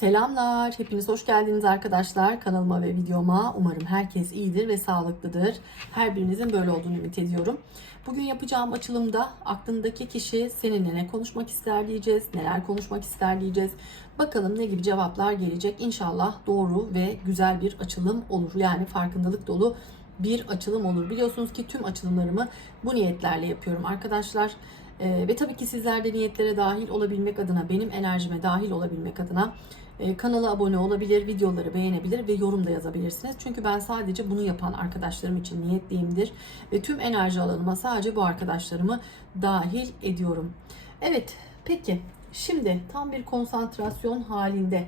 Selamlar, hepiniz hoş geldiniz arkadaşlar kanalıma ve videoma. Umarım herkes iyidir ve sağlıklıdır. Her birinizin böyle olduğunu ümit ediyorum. Bugün yapacağım açılımda aklındaki kişi seninle ne konuşmak ister diyeceğiz, neler konuşmak ister diyeceğiz. Bakalım ne gibi cevaplar gelecek. İnşallah doğru ve güzel bir açılım olur. Yani farkındalık dolu bir açılım olur. Biliyorsunuz ki tüm açılımlarımı bu niyetlerle yapıyorum arkadaşlar. Ee, ve tabii ki sizler de niyetlere dahil olabilmek adına, benim enerjime dahil olabilmek adına e, kanala abone olabilir, videoları beğenebilir ve yorum da yazabilirsiniz. Çünkü ben sadece bunu yapan arkadaşlarım için niyetliyimdir. Ve tüm enerji alanıma sadece bu arkadaşlarımı dahil ediyorum. Evet, peki şimdi tam bir konsantrasyon halinde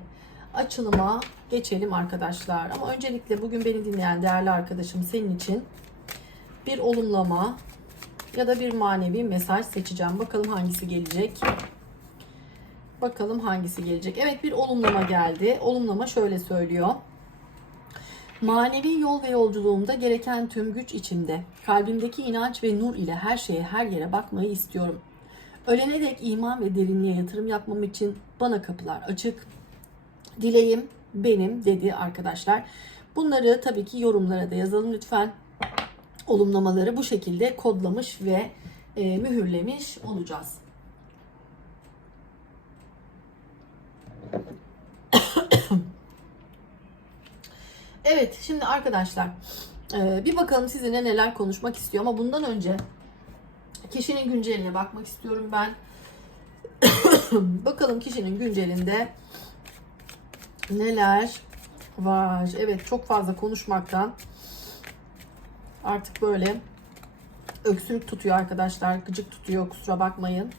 açılıma geçelim arkadaşlar. Ama öncelikle bugün beni dinleyen değerli arkadaşım senin için bir olumlama ya da bir manevi mesaj seçeceğim. Bakalım hangisi gelecek. Bakalım hangisi gelecek. Evet bir olumlama geldi. Olumlama şöyle söylüyor. Manevi yol ve yolculuğumda gereken tüm güç içimde. Kalbimdeki inanç ve nur ile her şeye her yere bakmayı istiyorum. Ölene dek iman ve derinliğe yatırım yapmam için bana kapılar açık. Dileğim benim dedi arkadaşlar. Bunları tabii ki yorumlara da yazalım lütfen. Olumlamaları bu şekilde kodlamış ve e, mühürlemiş olacağız. Evet şimdi arkadaşlar e, bir bakalım sizinle neler konuşmak istiyor ama bundan önce kişinin günceline bakmak istiyorum ben. bakalım kişinin güncelinde neler var. Evet çok fazla konuşmaktan artık böyle öksürük tutuyor arkadaşlar. Gıcık tutuyor kusura bakmayın.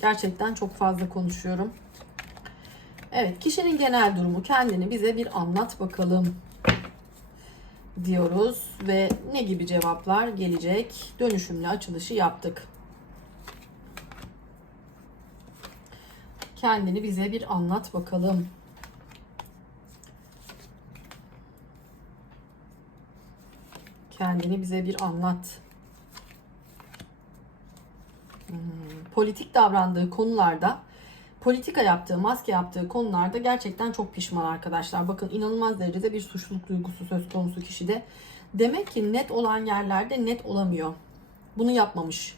Gerçekten çok fazla konuşuyorum. Evet kişinin genel durumu kendini bize bir anlat bakalım diyoruz ve ne gibi cevaplar gelecek dönüşümlü açılışı yaptık. Kendini bize bir anlat bakalım. Kendini bize bir anlat. Hmm, politik davrandığı konularda politika yaptığı, maske yaptığı konularda gerçekten çok pişman arkadaşlar. Bakın inanılmaz derecede bir suçluluk duygusu söz konusu kişide. Demek ki net olan yerlerde net olamıyor. Bunu yapmamış.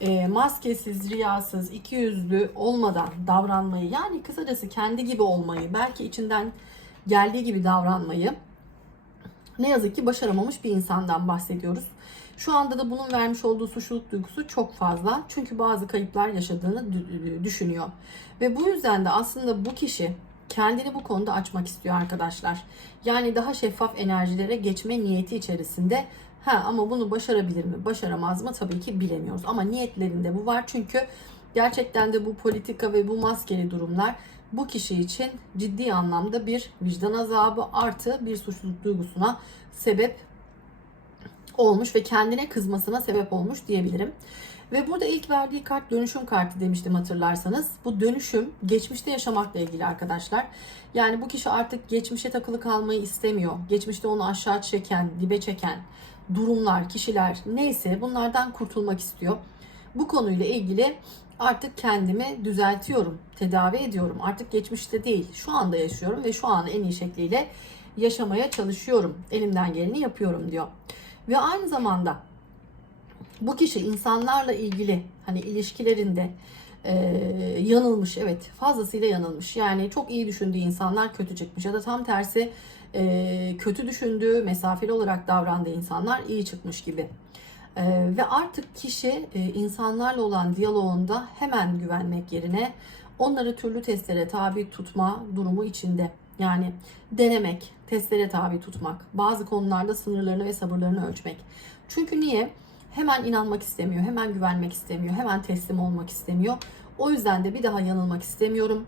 E, maskesiz, riyasız, iki yüzlü olmadan davranmayı yani kısacası kendi gibi olmayı, belki içinden geldiği gibi davranmayı ne yazık ki başaramamış bir insandan bahsediyoruz. Şu anda da bunun vermiş olduğu suçluluk duygusu çok fazla. Çünkü bazı kayıplar yaşadığını düşünüyor. Ve bu yüzden de aslında bu kişi kendini bu konuda açmak istiyor arkadaşlar. Yani daha şeffaf enerjilere geçme niyeti içerisinde. Ha ama bunu başarabilir mi, başaramaz mı tabii ki bilemiyoruz. Ama niyetlerinde bu var çünkü gerçekten de bu politika ve bu maskeli durumlar bu kişi için ciddi anlamda bir vicdan azabı artı bir suçluluk duygusuna sebep olmuş ve kendine kızmasına sebep olmuş diyebilirim. Ve burada ilk verdiği kart dönüşüm kartı demiştim hatırlarsanız. Bu dönüşüm geçmişte yaşamakla ilgili arkadaşlar. Yani bu kişi artık geçmişe takılı kalmayı istemiyor. Geçmişte onu aşağı çeken, dibe çeken durumlar, kişiler neyse bunlardan kurtulmak istiyor. Bu konuyla ilgili artık kendimi düzeltiyorum, tedavi ediyorum. Artık geçmişte değil, şu anda yaşıyorum ve şu anı en iyi şekliyle yaşamaya çalışıyorum. Elimden geleni yapıyorum diyor. Ve aynı zamanda bu kişi insanlarla ilgili hani ilişkilerinde e, yanılmış evet fazlasıyla yanılmış. Yani çok iyi düşündüğü insanlar kötü çıkmış ya da tam tersi e, kötü düşündüğü mesafeli olarak davrandığı insanlar iyi çıkmış gibi. E, ve artık kişi e, insanlarla olan diyaloğunda hemen güvenmek yerine onları türlü testlere tabi tutma durumu içinde. Yani denemek, testlere tabi tutmak, bazı konularda sınırlarını ve sabırlarını ölçmek. Çünkü niye? Hemen inanmak istemiyor, hemen güvenmek istemiyor, hemen teslim olmak istemiyor. O yüzden de bir daha yanılmak istemiyorum.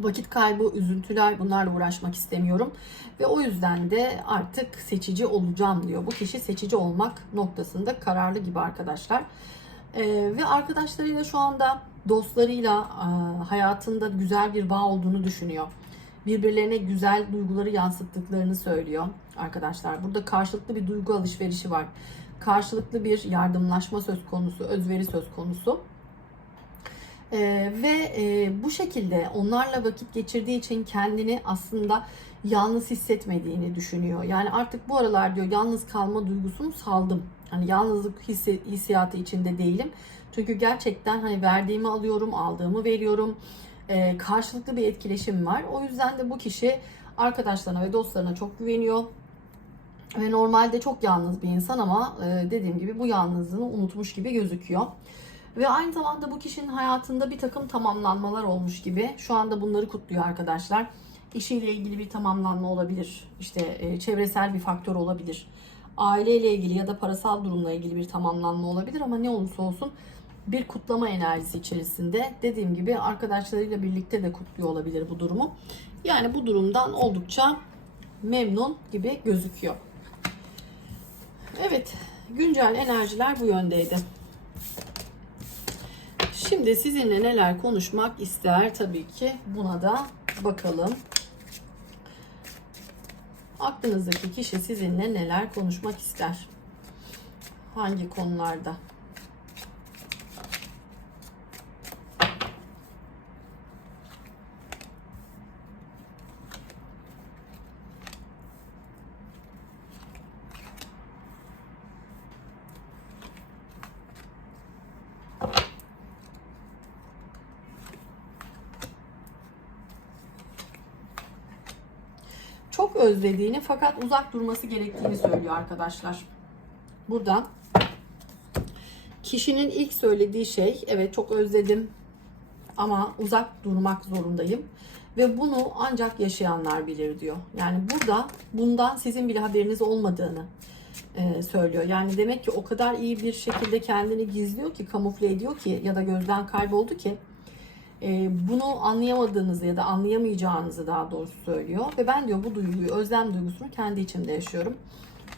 Vakit kaybı, üzüntüler bunlarla uğraşmak istemiyorum. Ve o yüzden de artık seçici olacağım diyor. Bu kişi seçici olmak noktasında kararlı gibi arkadaşlar. Ee, ve arkadaşlarıyla şu anda dostlarıyla hayatında güzel bir bağ olduğunu düşünüyor birbirlerine güzel duyguları yansıttıklarını söylüyor arkadaşlar. Burada karşılıklı bir duygu alışverişi var. Karşılıklı bir yardımlaşma söz konusu, özveri söz konusu. Ee, ve e, bu şekilde onlarla vakit geçirdiği için kendini aslında yalnız hissetmediğini düşünüyor. Yani artık bu aralar diyor yalnız kalma duygusunu saldım. Hani yalnızlık hissi, hissiyatı içinde değilim. Çünkü gerçekten hani verdiğimi alıyorum, aldığımı veriyorum. Ee, karşılıklı bir etkileşim var. O yüzden de bu kişi arkadaşlarına ve dostlarına çok güveniyor. Ve normalde çok yalnız bir insan ama e, dediğim gibi bu yalnızlığını unutmuş gibi gözüküyor. Ve aynı zamanda bu kişinin hayatında bir takım tamamlanmalar olmuş gibi. Şu anda bunları kutluyor arkadaşlar. İşiyle ilgili bir tamamlanma olabilir. İşte e, çevresel bir faktör olabilir. Aileyle ilgili ya da parasal durumla ilgili bir tamamlanma olabilir ama ne olursa olsun bir kutlama enerjisi içerisinde. Dediğim gibi arkadaşlarıyla birlikte de kutluyor olabilir bu durumu. Yani bu durumdan oldukça memnun gibi gözüküyor. Evet, güncel enerjiler bu yöndeydi. Şimdi sizinle neler konuşmak ister tabii ki buna da bakalım. Aklınızdaki kişi sizinle neler konuşmak ister? Hangi konularda? çok özlediğini fakat uzak durması gerektiğini söylüyor arkadaşlar. Burada kişinin ilk söylediği şey evet çok özledim ama uzak durmak zorundayım ve bunu ancak yaşayanlar bilir diyor. Yani burada bundan sizin bile haberiniz olmadığını e, söylüyor. Yani demek ki o kadar iyi bir şekilde kendini gizliyor ki, kamufle ediyor ki ya da gözden kayboldu ki bunu anlayamadığınızı ya da anlayamayacağınızı daha doğrusu söylüyor. Ve ben diyor bu duyguyu, özlem duygusunu kendi içimde yaşıyorum.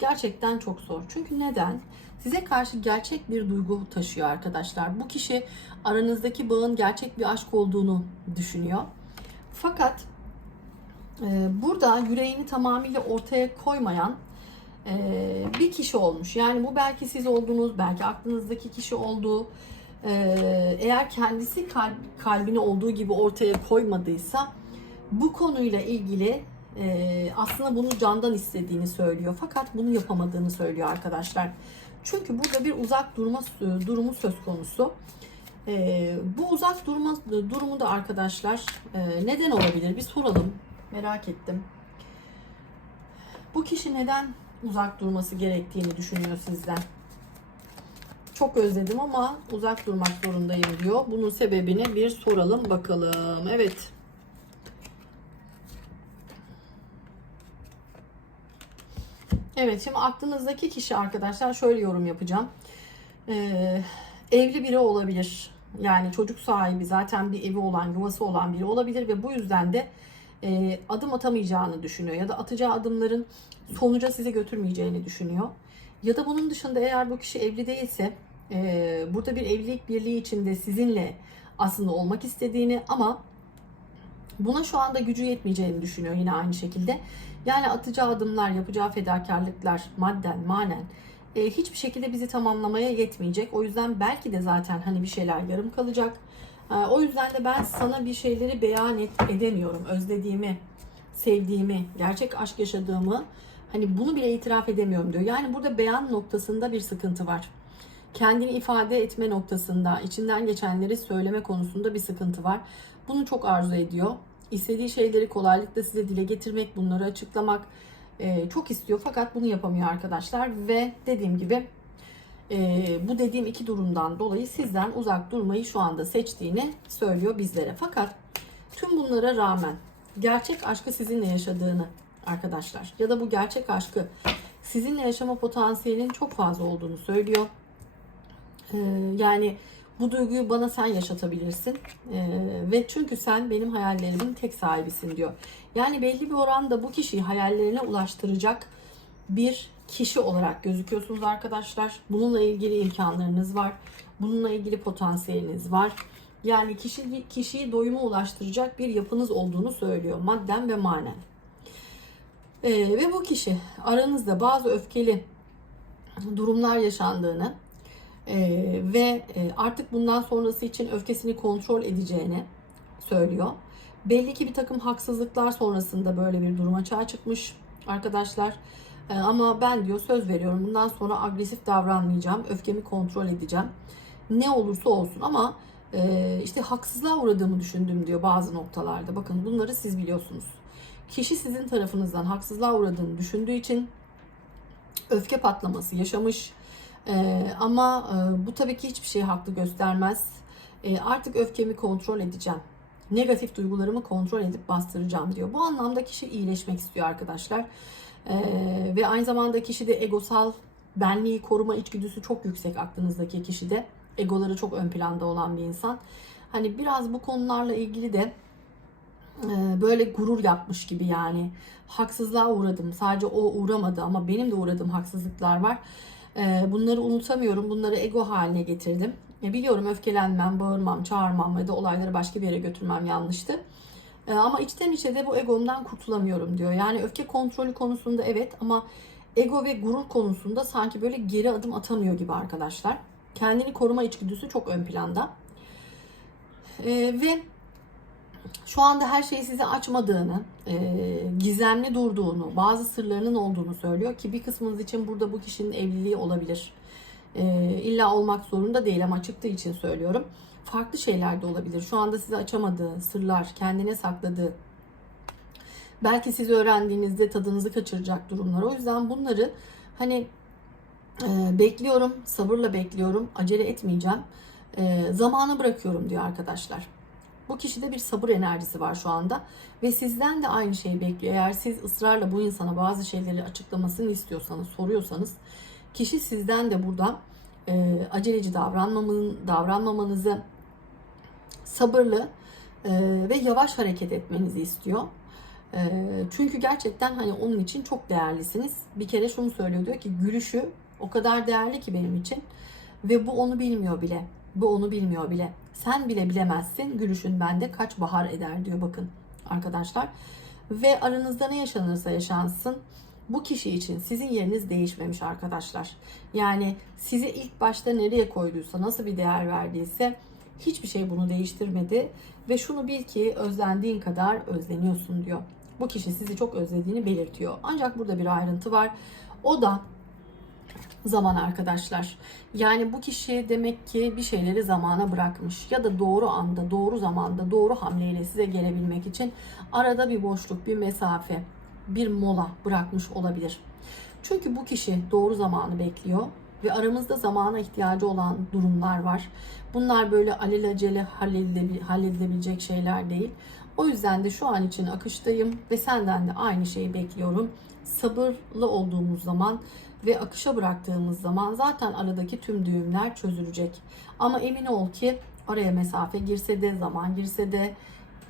Gerçekten çok zor. Çünkü neden? Size karşı gerçek bir duygu taşıyor arkadaşlar. Bu kişi aranızdaki bağın gerçek bir aşk olduğunu düşünüyor. Fakat e, burada yüreğini tamamıyla ortaya koymayan e, bir kişi olmuş. Yani bu belki siz oldunuz, belki aklınızdaki kişi olduğu. Ee, eğer kendisi kalp, kalbini olduğu gibi ortaya koymadıysa bu konuyla ilgili e, aslında bunu candan istediğini söylüyor. Fakat bunu yapamadığını söylüyor arkadaşlar. Çünkü burada bir uzak durma durumu söz konusu. E, bu uzak durma durumu da arkadaşlar e, neden olabilir? Bir soralım. Merak ettim. Bu kişi neden uzak durması gerektiğini düşünüyor sizden? Çok özledim ama uzak durmak zorundayım diyor. Bunun sebebini bir soralım bakalım. Evet. Evet şimdi aklınızdaki kişi arkadaşlar şöyle yorum yapacağım. Ee, evli biri olabilir. Yani çocuk sahibi zaten bir evi olan, yuvası olan biri olabilir ve bu yüzden de e, adım atamayacağını düşünüyor. Ya da atacağı adımların sonuca size götürmeyeceğini düşünüyor. Ya da bunun dışında eğer bu kişi evli değilse e, burada bir evlilik birliği içinde sizinle aslında olmak istediğini ama buna şu anda gücü yetmeyeceğini düşünüyor yine aynı şekilde. Yani atacağı adımlar, yapacağı fedakarlıklar madden, manen e, hiçbir şekilde bizi tamamlamaya yetmeyecek. O yüzden belki de zaten hani bir şeyler yarım kalacak. E, o yüzden de ben sana bir şeyleri beyan et, edemiyorum. Özlediğimi, sevdiğimi, gerçek aşk yaşadığımı hani bunu bile itiraf edemiyorum diyor. Yani burada beyan noktasında bir sıkıntı var kendini ifade etme noktasında, içinden geçenleri söyleme konusunda bir sıkıntı var. Bunu çok arzu ediyor. İstediği şeyleri kolaylıkla size dile getirmek, bunları açıklamak e, çok istiyor. Fakat bunu yapamıyor arkadaşlar. Ve dediğim gibi e, bu dediğim iki durumdan dolayı sizden uzak durmayı şu anda seçtiğini söylüyor bizlere. Fakat tüm bunlara rağmen gerçek aşkı sizinle yaşadığını arkadaşlar ya da bu gerçek aşkı sizinle yaşama potansiyelinin çok fazla olduğunu söylüyor. Ee, yani bu duyguyu bana sen yaşatabilirsin. Ee, ve çünkü sen benim hayallerimin tek sahibisin diyor. Yani belli bir oranda bu kişiyi hayallerine ulaştıracak bir kişi olarak gözüküyorsunuz arkadaşlar. Bununla ilgili imkanlarınız var. Bununla ilgili potansiyeliniz var. Yani kişi, kişiyi doyuma ulaştıracak bir yapınız olduğunu söylüyor madden ve manen. Ee, ve bu kişi aranızda bazı öfkeli durumlar yaşandığını, Ee, ve e, artık bundan sonrası için öfkesini kontrol edeceğini söylüyor. Belli ki bir takım haksızlıklar sonrasında böyle bir durum açığa çıkmış arkadaşlar. Ee, ama ben diyor söz veriyorum bundan sonra agresif davranmayacağım. Öfkemi kontrol edeceğim. Ne olursa olsun ama e, işte haksızlığa uğradığımı düşündüm diyor bazı noktalarda. Bakın bunları siz biliyorsunuz. Kişi sizin tarafınızdan haksızlığa uğradığını düşündüğü için öfke patlaması yaşamış. Ee, ama e, bu tabii ki hiçbir şeyi haklı göstermez. E, artık öfkemi kontrol edeceğim. Negatif duygularımı kontrol edip bastıracağım diyor. Bu anlamda kişi iyileşmek istiyor arkadaşlar. Ee, ve aynı zamanda kişi de egosal benliği koruma içgüdüsü çok yüksek aklınızdaki kişi de. Egoları çok ön planda olan bir insan. Hani biraz bu konularla ilgili de e, böyle gurur yapmış gibi yani. Haksızlığa uğradım. Sadece o uğramadı ama benim de uğradığım haksızlıklar var. E, bunları unutamıyorum. Bunları ego haline getirdim. Biliyorum öfkelenmem, bağırmam, çağırmam ya da olayları başka bir yere götürmem yanlıştı. E, ama içten içe de bu egomdan kurtulamıyorum diyor. Yani öfke kontrolü konusunda evet ama ego ve gurur konusunda sanki böyle geri adım atamıyor gibi arkadaşlar. Kendini koruma içgüdüsü çok ön planda. E, ve şu anda her şeyi size açmadığını, e, gizemli durduğunu, bazı sırlarının olduğunu söylüyor ki bir kısmınız için burada bu kişinin evliliği olabilir. E, illa olmak zorunda değil ama çıktığı için söylüyorum. Farklı şeyler de olabilir. Şu anda size açamadığı sırlar, kendine sakladığı, belki siz öğrendiğinizde tadınızı kaçıracak durumlar. O yüzden bunları hani e, bekliyorum, sabırla bekliyorum, acele etmeyeceğim. E, zamana bırakıyorum diyor arkadaşlar. Bu kişide bir sabır enerjisi var şu anda ve sizden de aynı şeyi bekliyor. Eğer siz ısrarla bu insana bazı şeyleri açıklamasını istiyorsanız, soruyorsanız kişi sizden de burada e, aceleci davranmamanın, davranmamanızı, sabırlı e, ve yavaş hareket etmenizi istiyor. E, çünkü gerçekten hani onun için çok değerlisiniz. Bir kere şunu söylüyor diyor ki gülüşü o kadar değerli ki benim için ve bu onu bilmiyor bile. Bu onu bilmiyor bile. Sen bile bilemezsin gülüşün bende kaç bahar eder diyor bakın arkadaşlar. Ve aranızda ne yaşanırsa yaşansın bu kişi için sizin yeriniz değişmemiş arkadaşlar. Yani sizi ilk başta nereye koyduysa, nasıl bir değer verdiyse hiçbir şey bunu değiştirmedi. Ve şunu bil ki özlendiğin kadar özleniyorsun diyor. Bu kişi sizi çok özlediğini belirtiyor. Ancak burada bir ayrıntı var. O da zaman arkadaşlar. Yani bu kişi demek ki bir şeyleri zamana bırakmış ya da doğru anda, doğru zamanda, doğru hamleyle size gelebilmek için arada bir boşluk, bir mesafe, bir mola bırakmış olabilir. Çünkü bu kişi doğru zamanı bekliyor ve aramızda zamana ihtiyacı olan durumlar var. Bunlar böyle alelacele halledilebilecek şeyler değil. O yüzden de şu an için akıştayım ve senden de aynı şeyi bekliyorum. Sabırlı olduğumuz zaman ve akışa bıraktığımız zaman zaten aradaki tüm düğümler çözülecek. Ama emin ol ki araya mesafe girse de zaman girse de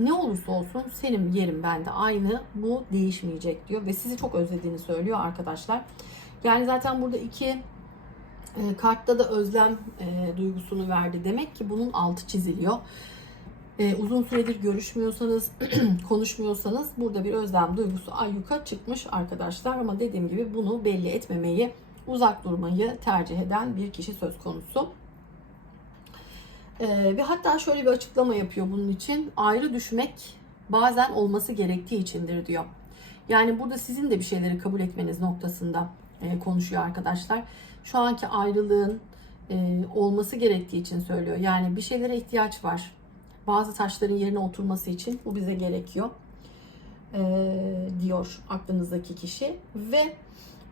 ne olursa olsun senin yerim bende aynı bu değişmeyecek diyor ve sizi çok özlediğini söylüyor arkadaşlar. Yani zaten burada iki e, kartta da özlem e, duygusunu verdi. Demek ki bunun altı çiziliyor. E, uzun süredir görüşmüyorsanız, konuşmuyorsanız burada bir özlem duygusu ayyuka çıkmış arkadaşlar. Ama dediğim gibi bunu belli etmemeyi, uzak durmayı tercih eden bir kişi söz konusu. E, ve hatta şöyle bir açıklama yapıyor bunun için. Ayrı düşmek bazen olması gerektiği içindir diyor. Yani burada sizin de bir şeyleri kabul etmeniz noktasında e, konuşuyor arkadaşlar. Şu anki ayrılığın e, olması gerektiği için söylüyor. Yani bir şeylere ihtiyaç var bazı taşların yerine oturması için bu bize gerekiyor e, diyor aklınızdaki kişi ve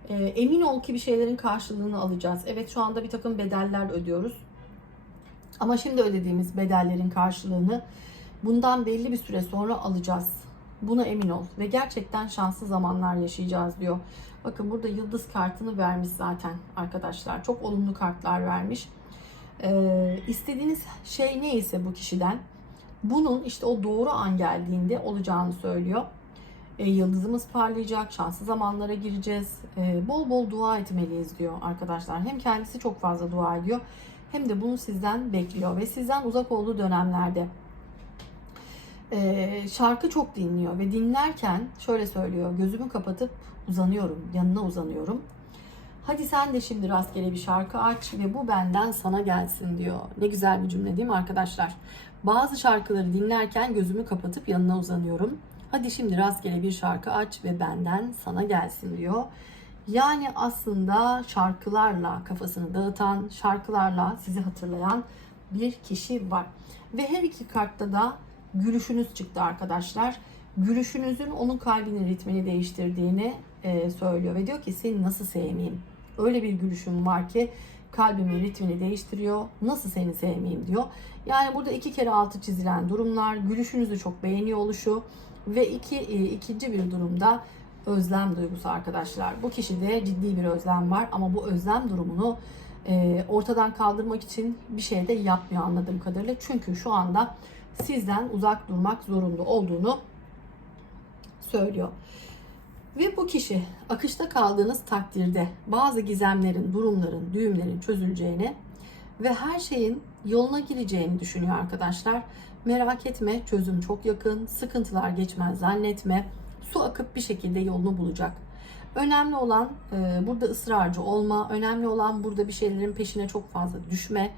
e, emin ol ki bir şeylerin karşılığını alacağız. Evet şu anda bir takım bedeller ödüyoruz ama şimdi ödediğimiz bedellerin karşılığını bundan belli bir süre sonra alacağız. Buna emin ol ve gerçekten şanslı zamanlar yaşayacağız diyor. Bakın burada yıldız kartını vermiş zaten arkadaşlar. Çok olumlu kartlar vermiş. Ee, istediğiniz şey neyse bu kişiden bunun işte o doğru an geldiğinde olacağını söylüyor. E, yıldızımız parlayacak, şanslı zamanlara gireceğiz. E, bol bol dua etmeliyiz diyor arkadaşlar. Hem kendisi çok fazla dua ediyor hem de bunu sizden bekliyor ve sizden uzak olduğu dönemlerde e, şarkı çok dinliyor ve dinlerken şöyle söylüyor gözümü kapatıp uzanıyorum yanına uzanıyorum Hadi sen de şimdi rastgele bir şarkı aç ve bu benden sana gelsin diyor. Ne güzel bir cümle değil mi arkadaşlar? Bazı şarkıları dinlerken gözümü kapatıp yanına uzanıyorum. Hadi şimdi rastgele bir şarkı aç ve benden sana gelsin diyor. Yani aslında şarkılarla kafasını dağıtan, şarkılarla sizi hatırlayan bir kişi var. Ve her iki kartta da gülüşünüz çıktı arkadaşlar. Gülüşünüzün onun kalbinin ritmini değiştirdiğini e, söylüyor ve diyor ki seni nasıl sevmeyeyim? Öyle bir gülüşün var ki kalbimin ritmini değiştiriyor. Nasıl seni sevmeyeyim diyor. Yani burada iki kere altı çizilen durumlar, gülüşünüzü çok beğeniyor oluşu ve iki e, ikinci bir durumda özlem duygusu arkadaşlar. Bu kişide ciddi bir özlem var ama bu özlem durumunu e, ortadan kaldırmak için bir şey de yapmıyor anladığım kadarıyla. Çünkü şu anda sizden uzak durmak zorunda olduğunu söylüyor. Ve bu kişi akışta kaldığınız takdirde bazı gizemlerin, durumların, düğümlerin çözüleceğini ve her şeyin yoluna gireceğini düşünüyor arkadaşlar. Merak etme çözüm çok yakın, sıkıntılar geçmez zannetme. Su akıp bir şekilde yolunu bulacak. Önemli olan e, burada ısrarcı olma, önemli olan burada bir şeylerin peşine çok fazla düşme.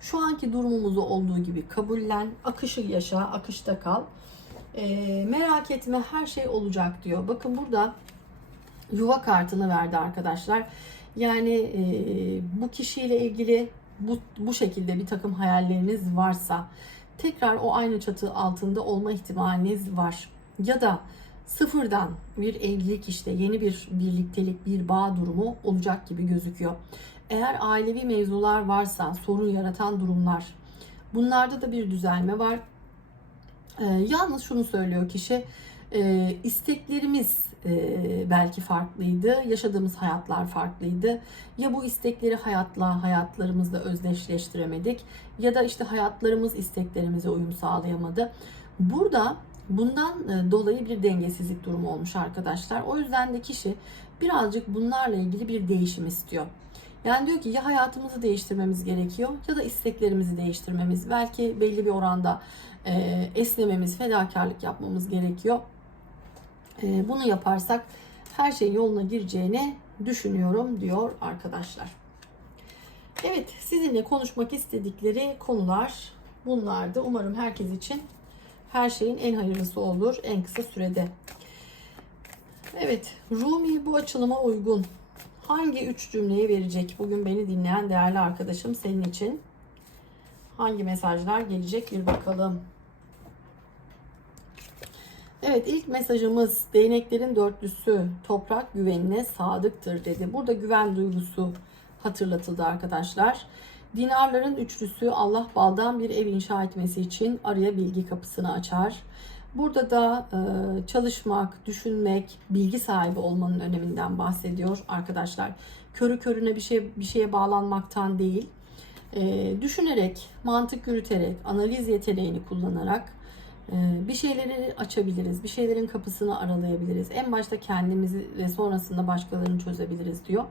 Şu anki durumumuzu olduğu gibi kabullen, akışı yaşa, akışta kal. E, merak etme her şey olacak diyor. Bakın burada yuva kartını verdi arkadaşlar. Yani e, bu kişiyle ilgili bu, bu şekilde bir takım hayalleriniz varsa tekrar o aynı çatı altında olma ihtimaliniz var. Ya da sıfırdan bir evlilik işte yeni bir birliktelik, bir bağ durumu olacak gibi gözüküyor. Eğer ailevi mevzular varsa, sorun yaratan durumlar, bunlarda da bir düzelme var. Ee, yalnız şunu söylüyor kişi, e, isteklerimiz e, belki farklıydı, yaşadığımız hayatlar farklıydı. Ya bu istekleri hayatla, hayatlarımızla özdeşleştiremedik ya da işte hayatlarımız isteklerimize uyum sağlayamadı. Burada bundan e, dolayı bir dengesizlik durumu olmuş arkadaşlar. O yüzden de kişi birazcık bunlarla ilgili bir değişim istiyor. Yani diyor ki ya hayatımızı değiştirmemiz gerekiyor ya da isteklerimizi değiştirmemiz. Belki belli bir oranda e, esnememiz, fedakarlık yapmamız gerekiyor. E, bunu yaparsak her şey yoluna gireceğini düşünüyorum diyor arkadaşlar. Evet sizinle konuşmak istedikleri konular bunlardı. Umarım herkes için her şeyin en hayırlısı olur en kısa sürede. Evet Rumi bu açılıma uygun. Hangi üç cümleyi verecek bugün beni dinleyen değerli arkadaşım senin için? Hangi mesajlar gelecek bir bakalım. Evet ilk mesajımız değneklerin dörtlüsü toprak güvenine sadıktır dedi. Burada güven duygusu hatırlatıldı arkadaşlar. Dinarların üçlüsü Allah baldan bir ev inşa etmesi için araya bilgi kapısını açar. Burada da e, çalışmak, düşünmek, bilgi sahibi olmanın öneminden bahsediyor arkadaşlar. Körü körüne bir şey bir şeye bağlanmaktan değil, e, düşünerek, mantık yürüterek, analiz yeteneğini kullanarak bir şeyleri açabiliriz, bir şeylerin kapısını aralayabiliriz. En başta kendimizi ve sonrasında başkalarını çözebiliriz diyor.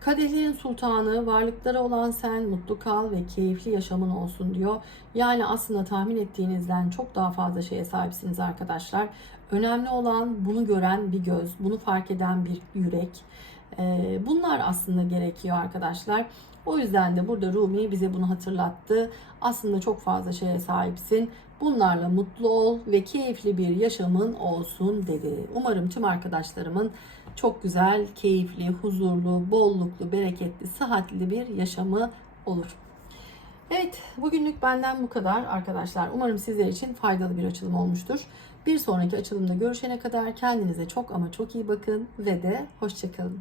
Kadehlerin sultanı, varlıklara olan sen mutlu kal ve keyifli yaşamın olsun diyor. Yani aslında tahmin ettiğinizden çok daha fazla şeye sahipsiniz arkadaşlar. Önemli olan bunu gören bir göz, bunu fark eden bir yürek. Ee, bunlar aslında gerekiyor arkadaşlar. O yüzden de burada Rumi bize bunu hatırlattı. Aslında çok fazla şeye sahipsin. Bunlarla mutlu ol ve keyifli bir yaşamın olsun dedi. Umarım tüm arkadaşlarımın çok güzel, keyifli, huzurlu, bolluklu, bereketli, sıhhatli bir yaşamı olur. Evet, bugünlük benden bu kadar arkadaşlar. Umarım sizler için faydalı bir açılım olmuştur. Bir sonraki açılımda görüşene kadar kendinize çok ama çok iyi bakın ve de hoşçakalın.